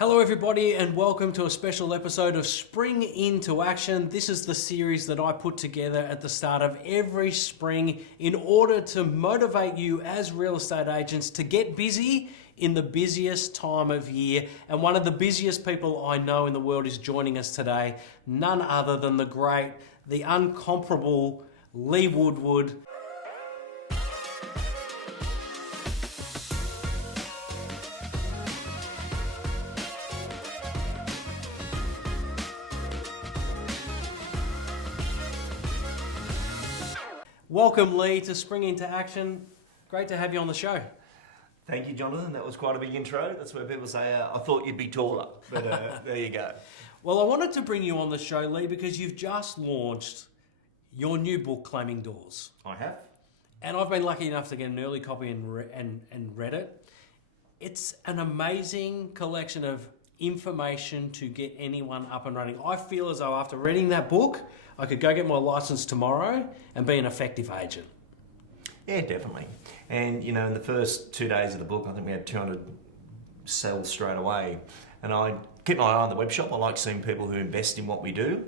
Hello everybody and welcome to a special episode of Spring Into Action. This is the series that I put together at the start of every spring in order to motivate you as real estate agents to get busy in the busiest time of year. And one of the busiest people I know in the world is joining us today, none other than the great, the incomparable Lee Woodward. Welcome, Lee, to Spring Into Action. Great to have you on the show. Thank you, Jonathan. That was quite a big intro. That's where people say, I thought you'd be taller, but there you go. Well, I wanted to bring you on the show, Lee, because you've just launched your new book, Claiming Doors. I have. And I've been lucky enough to get an early copy and read it. It's an amazing collection of information to get anyone up and running. I feel as though after reading that book, I could go get my license tomorrow and be an effective agent. Yeah, definitely. And, you know, in the first 2 days of the book, I think we had 200 sales straight away. And I keep my eye on the web shop. I like seeing people who invest in what we do.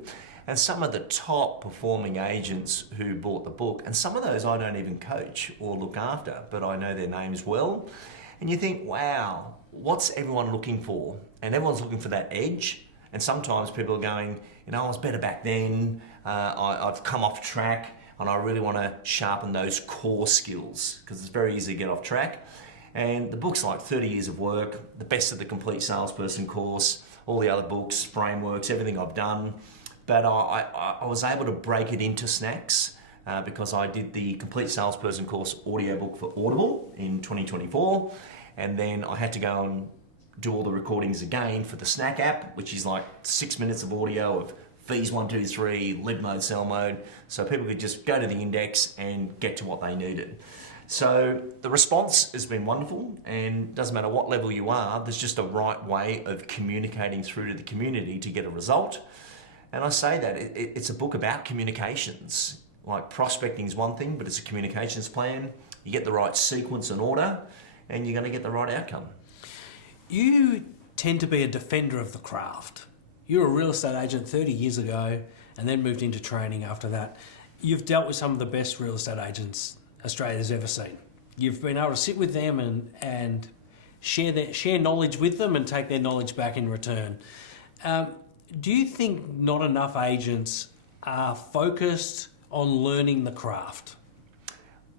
And some of the top performing agents who bought the book, and some of those I don't even coach or look after, but I know their names well. And you think, wow, what's everyone looking for? And everyone's looking for that edge. And sometimes people are going, you know, I was better back then. I've come off track and I really want to sharpen those core skills because it's very easy to get off track. And the book's like 30 years of work, the best of the complete salesperson course, all the other books, frameworks, everything I've done. But I was able to break it into snacks because I did the complete salesperson course audiobook for Audible in 2024. And then I had to go and do all the recordings again for the Snack app, which is like 6 minutes of audio of fees 1, 2, 3, lead mode, sell mode, so people could just go to the index and get to what they needed. So the response has been wonderful, and doesn't matter what level you are, there's just a right way of communicating through to the community to get a result. And I say that it's a book about communications. Like prospecting is one thing, but it's a communications plan. You get the right sequence and order, and you're going to get the right outcome. You tend to be a defender of the craft. You were a real estate agent 30 years ago and then moved into training after that. You've dealt with some of the best real estate agents Australia's ever seen. You've been able to sit with them and share knowledge with them and take their knowledge back in return. Do you think not enough agents are focused on learning the craft?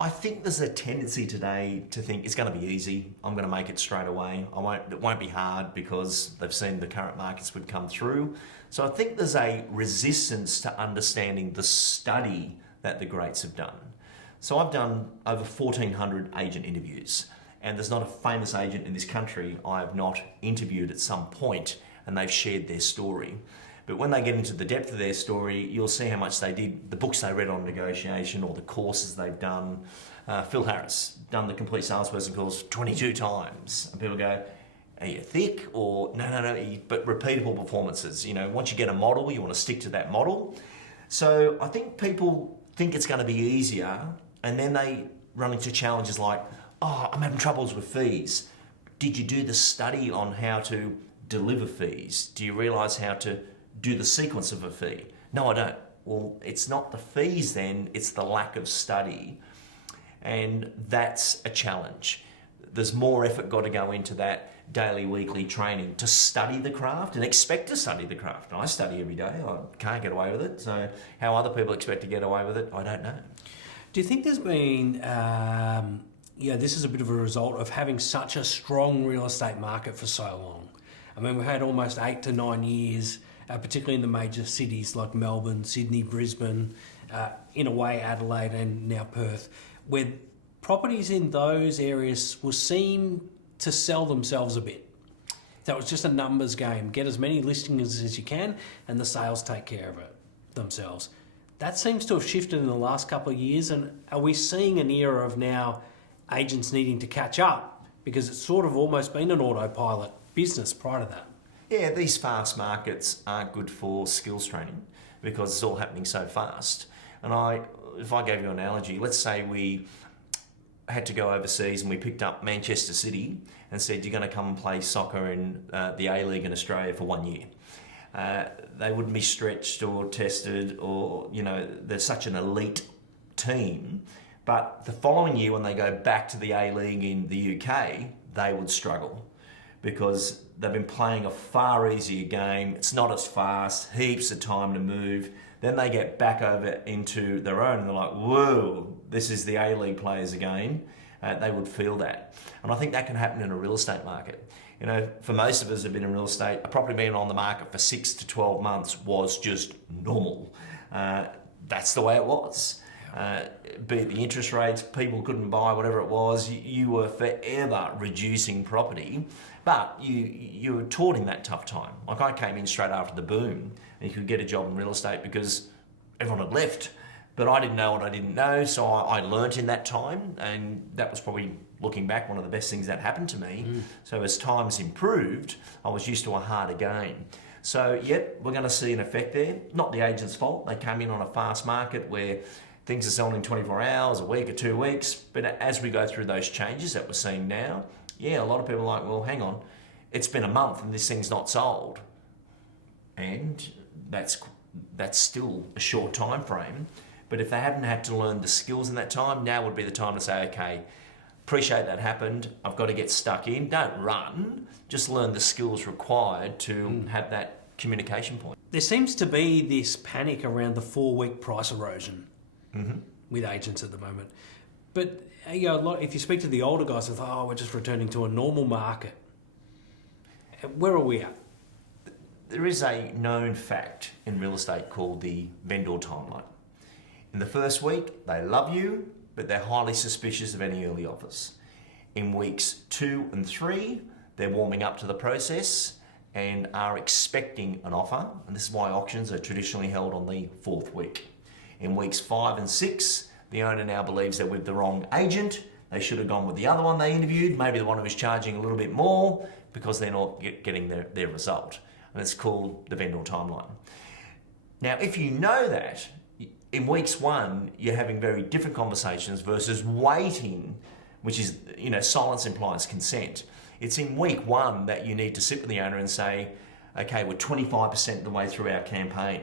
I think there's a tendency today to think it's going to be easy. I'm going to make it straight away. It won't be hard because they've seen the current markets we've come through. So I think there's a resistance to understanding the study that the greats have done. So I've done over 1,400 agent interviews, and there's not a famous agent in this country I have not interviewed at some point, and they've shared their story. But when they get into the depth of their story, you'll see how much they did, the books they read on negotiation or the courses they've done. Phil Harris, done the complete salesperson course 22 times. And people go, are you thick? Or no, but repeatable performances. You know, once you get a model, you want to stick to that model. So I think people think it's going to be easier, and then they run into challenges like, oh, I'm having troubles with fees. Did you do the study on how to deliver fees? Do you realise how to do the sequence of a fee? No, I don't. Well, it's not the fees then, it's the lack of study. And that's a challenge. There's more effort got to go into that daily, weekly training to study the craft and expect to study the craft. And I study every day, I can't get away with it. So how other people expect to get away with it, I don't know. Do you think there's been, this is a bit of a result of having such a strong real estate market for so long? I mean, we've had almost 8 to 9 years, particularly in the major cities like Melbourne, Sydney, Brisbane, in a way Adelaide and now Perth, where properties in those areas will seem to sell themselves a bit. That was just a numbers game. Get as many listings as you can and the sales take care of it themselves. That seems to have shifted in the last couple of years, and are we seeing an era of now agents needing to catch up because it's sort of almost been an autopilot business prior to that? Yeah, these fast markets aren't good for skills training because it's all happening so fast. And if I gave you an analogy, let's say we had to go overseas and we picked up Manchester City and said, you're going to come and play soccer in the A-League in Australia for 1 year. They wouldn't be stretched or tested or, they're such an elite team. But the following year when they go back to the A-League in the UK, they would struggle because they've been playing a far easier game. It's not as fast, heaps of time to move. Then they get back over into their own and they're like, whoa, this is the A-League players again. They would feel that. And I think that can happen in a real estate market. For most of us who've been in real estate, a property being on the market for 6 to 12 months was just normal. That's the way it was. Be it the interest rates, people couldn't buy, whatever it was, you were forever reducing property, but you were taught in that tough time. Like I came in straight after the boom and you could get a job in real estate because everyone had left, but I didn't know what I didn't know, so I learnt in that time, and that was probably, looking back, one of the best things that happened to me. So as times improved, I was used to a harder game. So yep, we're going to see an effect there. Not the agent's fault. They came in on a fast market where things are selling in 24 hours, a week or 2 weeks. But as we go through those changes that we're seeing now, a lot of people are like, well, hang on, it's been a month and this thing's not sold. And that's still a short time frame. But if they haven't had to learn the skills in that time, now would be the time to say, okay, appreciate that happened, I've got to get stuck in. Don't run, just learn the skills required to have that communication point. There seems to be this panic around the 4-week price erosion with agents at the moment. But if you speak to the older guys, they think, we're just returning to a normal market. Where are we at? There is a known fact in real estate called the vendor timeline. In the first week, they love you, but they're highly suspicious of any early offers. In weeks 2 and 3, they're warming up to the process and are expecting an offer, and this is why auctions are traditionally held on the 4th week. In weeks 5 and 6, the owner now believes they're with the wrong agent. They should have gone with the other one they interviewed, maybe the one who was charging a little bit more, because they're not getting their result. And it's called the vendor timeline. Now, if you know that, in weeks 1, you're having very different conversations versus waiting, which is, silence implies consent. It's in week 1 that you need to sit with the owner and say, okay, we're 25% of the way through our campaign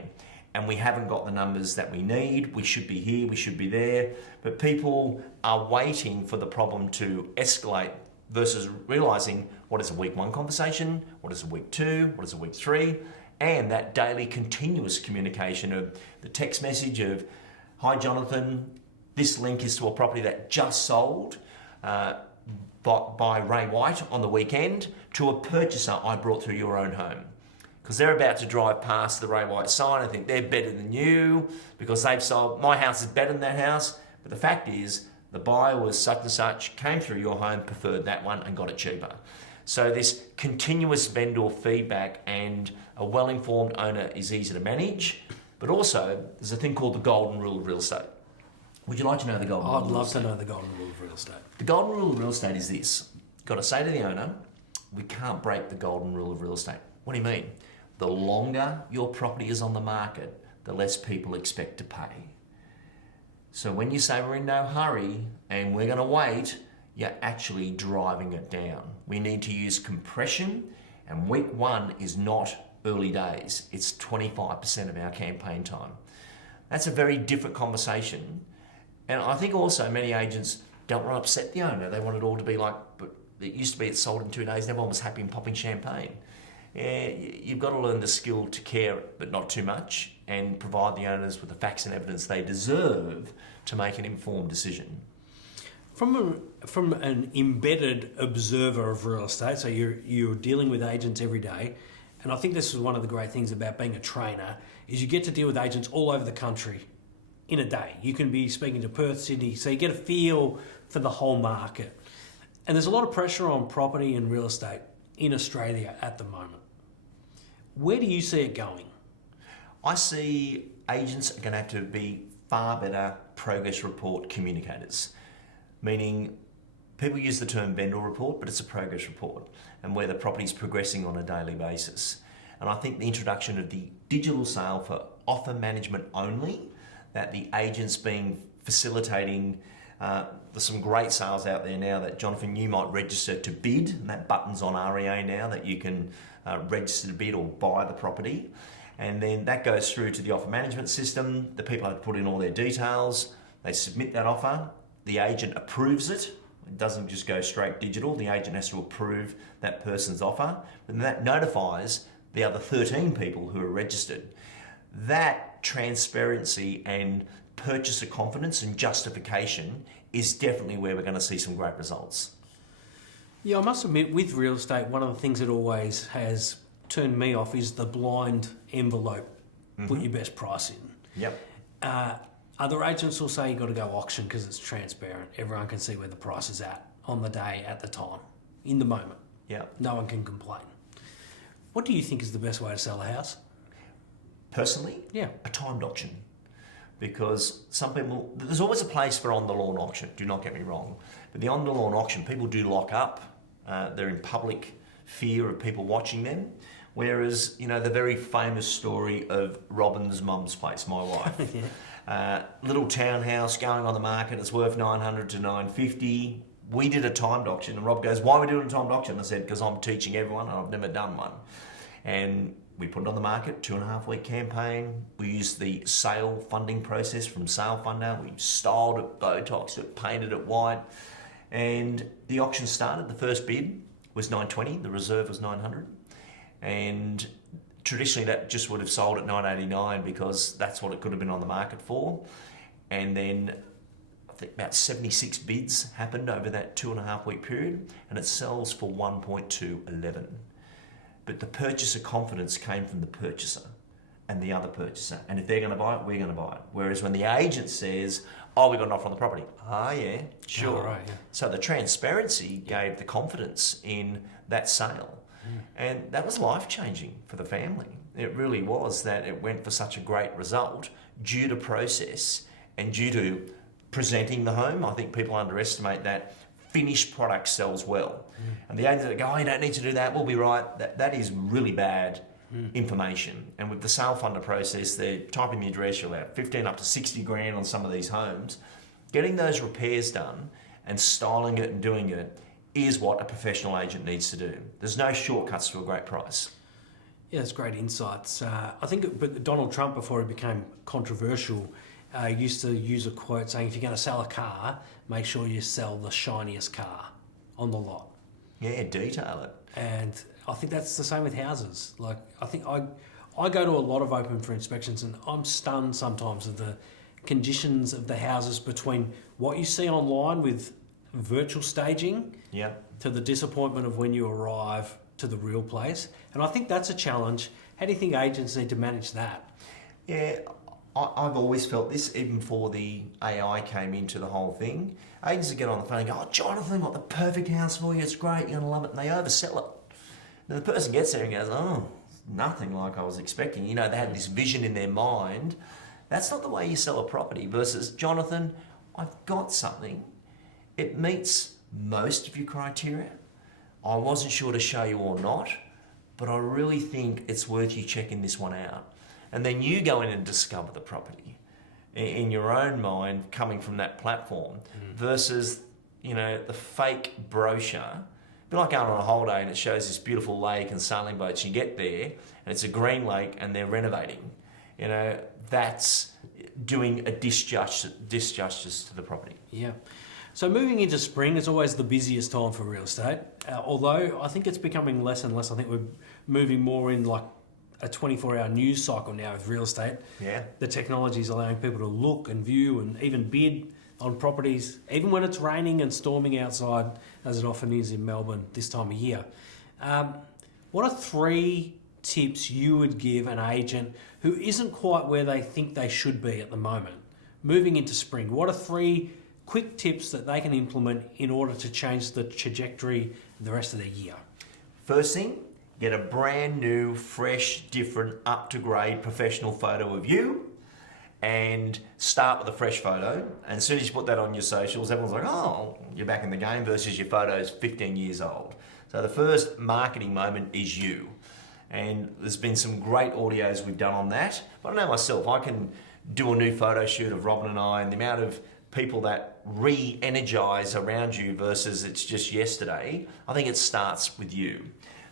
and we haven't got the numbers that we need. We should be here, we should be there. But people are waiting for the problem to escalate versus realizing what is a week 1 conversation, what is a week 2, what is a week 3, and that daily continuous communication of the text message of, hi Jonathan, this link is to a property that just sold by Ray White on the weekend to a purchaser I brought through your own home. Because they're about to drive past the Ray White sign and think they're better than you because they've sold, my house is better than that house. But the fact is, the buyer was such and such, came through your home, preferred that one and got it cheaper. So this continuous vendor feedback and a well-informed owner is easy to manage, but also there's a thing called the golden rule of real estate. Would you like to know the golden rule of real estate? I'd love to know the golden rule of real estate. The golden rule of real estate is this. You've got to say to the owner, we can't break the golden rule of real estate. What do you mean? The longer your property is on the market, the less people expect to pay. So when you say we're in no hurry and we're going to wait, you're actually driving it down. We need to use compression, and week 1 is not early days. It's 25% of our campaign time. That's a very different conversation. And I think also many agents don't want to upset the owner. They want it all to be like, but it used to be it sold in 2 days and everyone was happy and popping champagne. You've got to learn the skill to care, but not too much, and provide the owners with the facts and evidence they deserve to make an informed decision. From an embedded observer of real estate, so you're dealing with agents every day, and I think this is one of the great things about being a trainer, is you get to deal with agents all over the country in a day. You can be speaking to Perth, Sydney, so you get a feel for the whole market. And there's a lot of pressure on property and real estate in Australia at the moment. Where do you see it going? I see agents are going to have to be far better progress report communicators, meaning people use the term vendor report, but it's a progress report and where the property is progressing on a daily basis. And I think the introduction of the digital sale for offer management only, that the agents being facilitating There's some great sales out there now that, Jonathan, you might register to bid, and that button's on REA now that you can register to bid or buy the property. And then that goes through to the offer management system. The people have to put in all their details. They submit that offer. The agent approves it. It doesn't just go straight digital. The agent has to approve that person's offer. And that notifies the other 13 people who are registered. That transparency and purchaser confidence and justification is definitely where we're going to see some great results. Yeah, I must admit, with real estate, one of the things that always has turned me off is the blind envelope. Put your best price in. Yep. Other agents will say you've got to go auction because it's transparent. Everyone can see where the price is at on the day, at the time, in the moment. Yep. No one can complain. What do you think is the best way to sell a house? Personally, Yeah. a timed auction. Because some people, there's always a place for on-the-lawn auction, do not get me wrong. But the on-the-lawn auction, people do lock up. They're in public fear of people watching them. Whereas, you know, the very famous story of Robin's mum's place, my wife. Yeah. Little townhouse going on the market, it's worth 900 to 950. We did a timed auction, and Rob goes, why are we doing a timed auction? I said, because I'm teaching everyone and I've never done one. And we put it on the market, 2.5 week campaign. We used the sale funding process from Sale Funder. We styled it, Botoxed it, painted it white. And the auction started. The first bid was 920, the reserve was 900. And traditionally that just would have sold at 989 because that's what it could have been on the market for. And then I think about 76 bids happened over that 2.5 week period, and it sells for 1.211. But the purchaser confidence came from the purchaser and the other purchaser. And if they're going to buy it, we're going to buy it. Whereas when the agent says, oh, we got an offer on the property. Ah, yeah, sure. Oh, right, yeah. So the transparency gave the confidence in that sale. And that was life-changing for the family. It really was, that it went for such a great result due to process and due to presenting the home. I think people underestimate that finished product sells well. And the agents that go, oh, you don't need to do that, we'll be right. That is really bad information. And with the sale funder process, they're typing the address, you're allowed 15 up to 60 grand on some of these homes. Getting those repairs done and styling it and doing it is what a professional agent needs to do. There's no shortcuts to a great price. Yeah, that's great insights. I think but Donald Trump, before he became controversial, used to use a quote saying, if you're going to sell a car, make sure you sell the shiniest car on the lot. Yeah, detail it. And I think that's the same with houses. Like, I think I go to a lot of open for inspections, and I'm stunned sometimes of the conditions of the houses between what you see online with virtual staging to the disappointment of when you arrive to the real place. And I think that's a challenge. How do you think agents need to manage that? Yeah, I've always felt this, even before the AI came into the whole thing. Agents would get on the phone and go, oh, Jonathan, got the perfect house for you, it's great, you're going to love it, and they oversell it. And the person gets there and goes, oh, nothing like I was expecting. You know, they had this vision in their mind. That's not the way you sell a property. Versus, Jonathan, I've got something. It meets most of your criteria. I wasn't sure to show you or not, but I really think it's worth you checking this one out. And then you go in and discover the property in your own mind, coming from that platform, versus, you know, the fake brochure. It'd be like going on a holiday and it shows this beautiful lake and sailing boats. You get there and it's a green lake and they're renovating. You know, that's doing a disjustice to the property. Yeah. So moving into spring is always the busiest time for real estate. Although I think it's becoming less and less. I think we're moving more in like a 24-hour news cycle now with real estate. Yeah. The technology is allowing people to look and view and even bid on properties, even when it's raining and storming outside, as it often is in Melbourne this time of year. What are 3 tips you would give an agent who isn't quite where they think they should be at the moment, moving into spring? What are 3 quick tips that they can implement in order to change the trajectory the rest of the year? First thing, get a brand new, fresh, different, up-to-grade professional photo of you, and start with a fresh photo. And as soon as you put that on your socials, everyone's like, oh, you're back in the game, versus your photo's 15 years old. So the first marketing moment is you. And there's been some great audios we've done on that. But I know myself, I can do a new photo shoot of Robin and I, and the amount of people that re-energize around you versus it's just yesterday, I think it starts with you.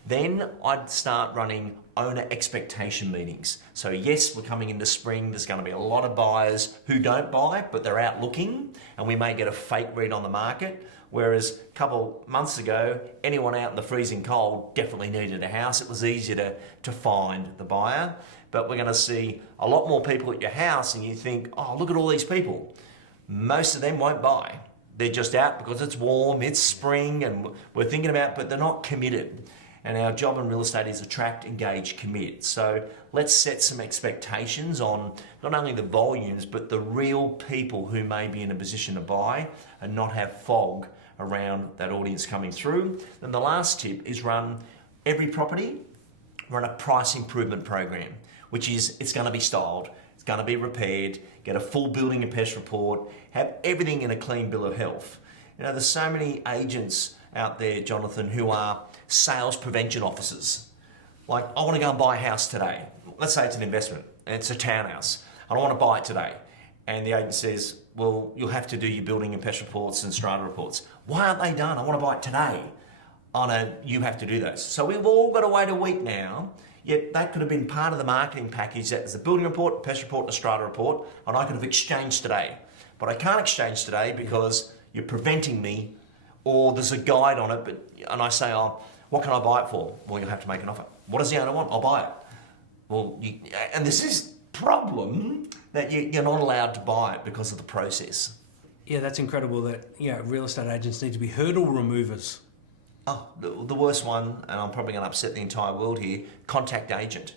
Then I'd start running owner expectation meetings. So yes, we're coming into spring. There's going to be a lot of buyers who don't buy, but they're out looking, and we may get a fake read on the market. Whereas a couple months ago, anyone out in the freezing cold definitely needed a house. It was easier to find the buyer. But we're going to see a lot more people at your house, and you think, oh, look at all these people. Most of them won't buy. They're just out because it's warm, it's spring, and we're thinking about, but they're not committed. And our job in real estate is attract, engage, commit. So let's set some expectations on not only the volumes, but the real people who may be in a position to buy and not have fog around that audience coming through. Then the last tip is run a price improvement program, which is it's going to be styled, it's going to be repaired, get a full building and pest report, have everything in a clean bill of health. You know, there's so many agents out there, Jonathan, who are sales prevention officers. Like, I want to go and buy a house today. Let's say it's an investment and it's a townhouse. I don't want to buy it today. And the agent says, well, you'll have to do your building and pest reports and strata reports. Why aren't they done? I want to buy it today. Oh no, you have to do those. So we've all got to wait a week now, yet that could have been part of the marketing package. That is a building report, pest report, and a strata report, and I could have exchanged today. But I can't exchange today because you're preventing me, or there's a guide on it, and I say, oh, what can I buy it for? Well, you'll have to make an offer. What does the owner want? I'll buy it. Well, and there's this problem that you're not allowed to buy it because of the process. Yeah, that's incredible that real estate agents need to be hurdle removers. Oh, the worst one, and I'm probably going to upset the entire world here, contact agent.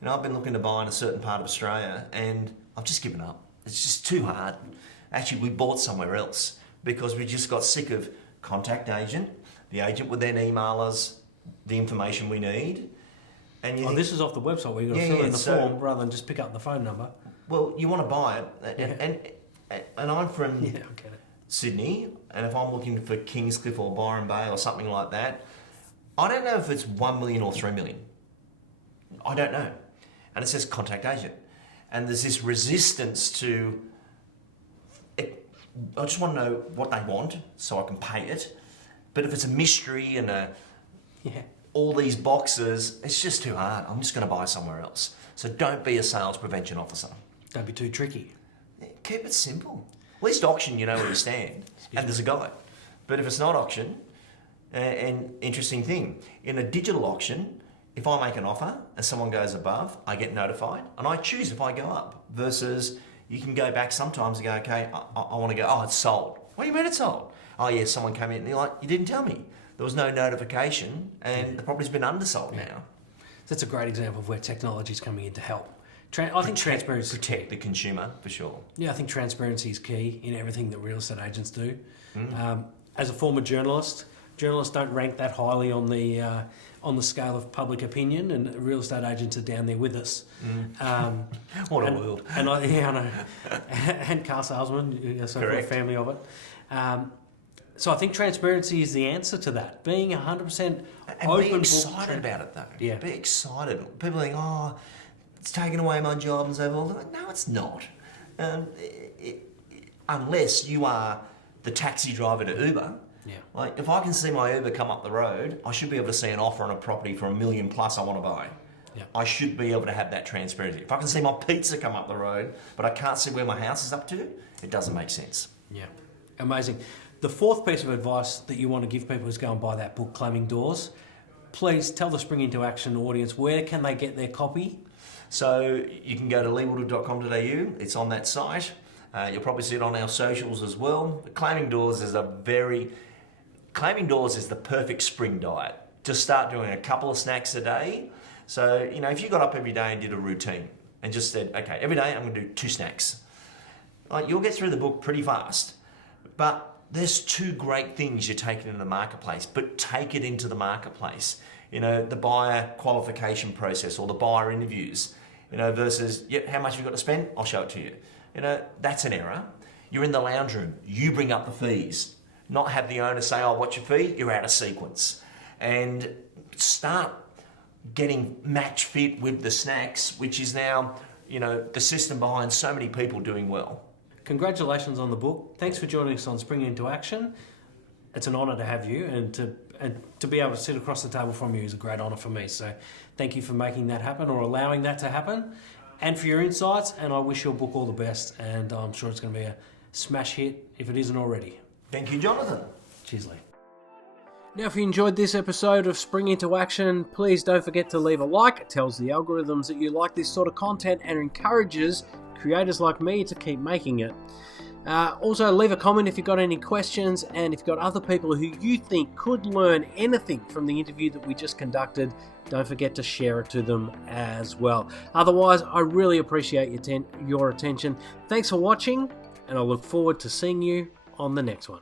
You know, I've been looking to buy in a certain part of Australia and I've just given up. It's just too hard. Actually, we bought somewhere else because we just got sick of contact agent. The agent would then email us the information we need. And this is off the website where you've got to fill in the form rather than just pick up the phone number. Well, you want to buy it, and I'm from Sydney, and if I'm looking for Kingscliff or Byron Bay or something like that, I don't know if it's 1 million or 3 million. I don't know. And it says contact agent. And there's this resistance to it. I just want to know what they want so I can pay it. But if it's a mystery and all these boxes, it's just too hard. I'm just going to buy somewhere else. So don't be a sales prevention officer. Don't be too tricky. Keep it simple. At least auction, you know where you stand, and there's a guide. But if it's not auction, and interesting thing, in a digital auction, if I make an offer and someone goes above, I get notified, and I choose if I go up. Versus, you can go back sometimes and go, okay, I want to go, oh, it's sold. What do you mean it's sold? Oh yeah, someone came in and you're like, you didn't tell me. There was no notification, and the property's been undersold now. That's a great example of where technology is coming in to help. I think transparency... Protect the consumer, for sure. Yeah, I think transparency is key in everything that real estate agents do. As a former journalist, journalists don't rank that highly on the scale of public opinion, and real estate agents are down there with us. What a world. And I know. And car salesmen, so we're a family of it. So I think transparency is the answer to that. Being 100% and open. Be excited about it, though. Yeah. Be excited. People think, oh, it's taking away my job and so forth. No, it's not. Unless you are the taxi driver to Uber. Yeah. Like, if I can see my Uber come up the road, I should be able to see an offer on a property for $1 million plus I want to buy. Yeah. I should be able to have that transparency. If I can see my pizza come up the road, but I can't see where my house is up to, it doesn't make sense. Yeah. Amazing. The fourth piece of advice that you want to give people is go and buy that book, Claiming Doors. Please tell the Spring Into Action audience, where can they get their copy? So you can go to leewoodward.com.au. It's on that site. You'll probably see it on our socials as well. Claiming Doors is the perfect spring diet. Just start doing a couple of snacks a day. So, you know, if you got up every day and did a routine and just said, okay, every day I'm going to do 2 snacks, like, you'll get through the book pretty fast. But there's 2 great things you're taking into the marketplace, but take it into the marketplace. You know, the buyer qualification process or the buyer interviews, you know, versus, how much have you got to spend? I'll show it to you. You know, that's an error. You're in the lounge room. You bring up the fees. Not have the owner say, oh, what's your fee? You're out of sequence. And start getting match fit with the snacks, which is now, you know, the system behind so many people doing well. congratulations on the book. Thanks for joining us on Spring Into Action. It's an honour to have you, and to be able to sit across the table from you is a great honour for me. So thank you for making that happen, or allowing that to happen, and for your insights. And I wish your book all the best, and I'm sure it's going to be a smash hit if it isn't already. Thank you, Jonathan. Cheers, Lee. Now, if you enjoyed this episode of Spring Into Action, please don't forget to leave a like. It tells the algorithms that you like this sort of content and encourages creators like me to keep making it. Also, leave a comment if you've got any questions, and if you've got other people who you think could learn anything from the interview that we just conducted, don't forget to share it to them as well. Otherwise, I really appreciate your attention. Thanks for watching, and I look forward to seeing you on the next one.